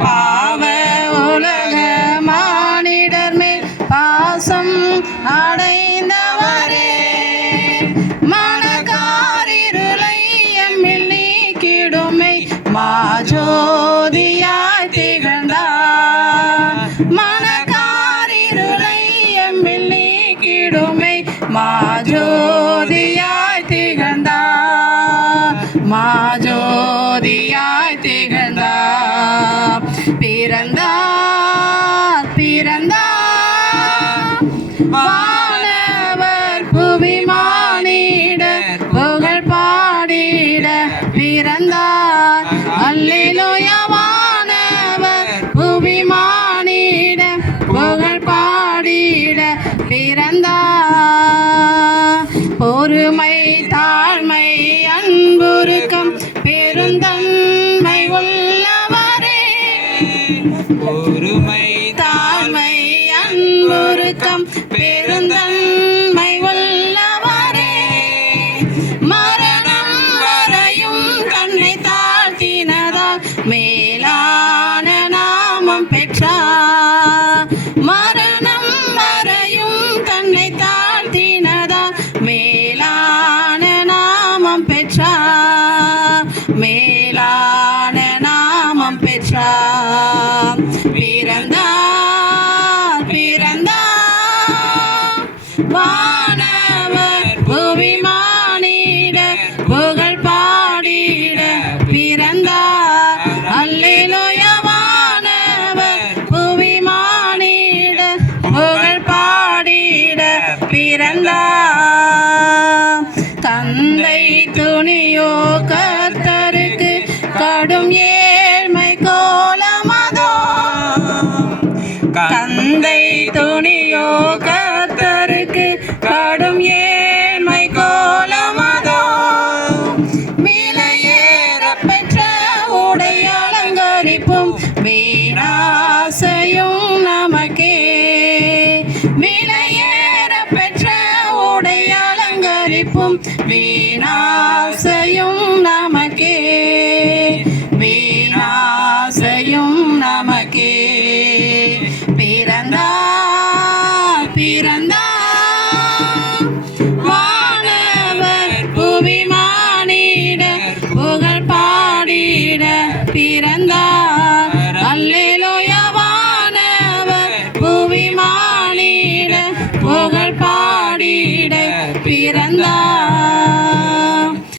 பாவ உலக மானிடர் மேல் பாசம் அடைந்தவரே, மனக்காரிருளை எம்மில் நீக்கிடுமை மாஜோதியாய் திகழ்ந்தார். மனக்காரிருளை எம்மில் நீக்கிடுமை மாஜோதியாய் திகழ்ந்தார். மாஜோதியாய் திகழ்ந்தார். பிறந்தார் பிறந்தார் வானவர் புவி மானிடர் புகழ் பாடிட பிறந்தார். அல்லேலூயா வானவர் புவி மானிடர் புகழ் பாடிட பிறந்தார். பொறுமை தாழ்மை அன்புருக்கம் பெருந்தன்மை உள்ளவரே, பொறுமை தாழ்மை அன்புருக்கம் பெருந்தன்மை உள்ளவரே, மரணம் வரையும் தன்னை தாழ்த்தினதால் மேலான நாமம் பெற்றார். மரணம் வரையும் தன்னை தாழ்த்தினதால் மேலான நாமம் பெற்றார். மேலான நாமம் பெற்றார். பிறந்தார் பிறந்தார் வானவர் புவி மானிடர் புகழ் பாடிட பிறந்தார். அல்லேலூயா வானவர் புவி மானிடர் புகழ் பாடிட பிறந்தார். தந்தை துணியோ கர்த்தருக்கு கடும் ஏழ்மை கோலமதோ, தந்தை துணியோ கர்த்தருக்கு கடும் ஏழ்மை கோலமதோ, விலையேற பெற்ற உடை அலங்கரிப்பும் வீணாசையும் நமக்கே. விலையேற பெற்ற உடை அலங்கரிப்பும் வீணாசையும் நமக்கே. வீணாசையும் நமக்கே. பிறந்தார் பிறந்தார் வானவர் புவி மானிடர் புகழ் பாடிட பிறந்தார்.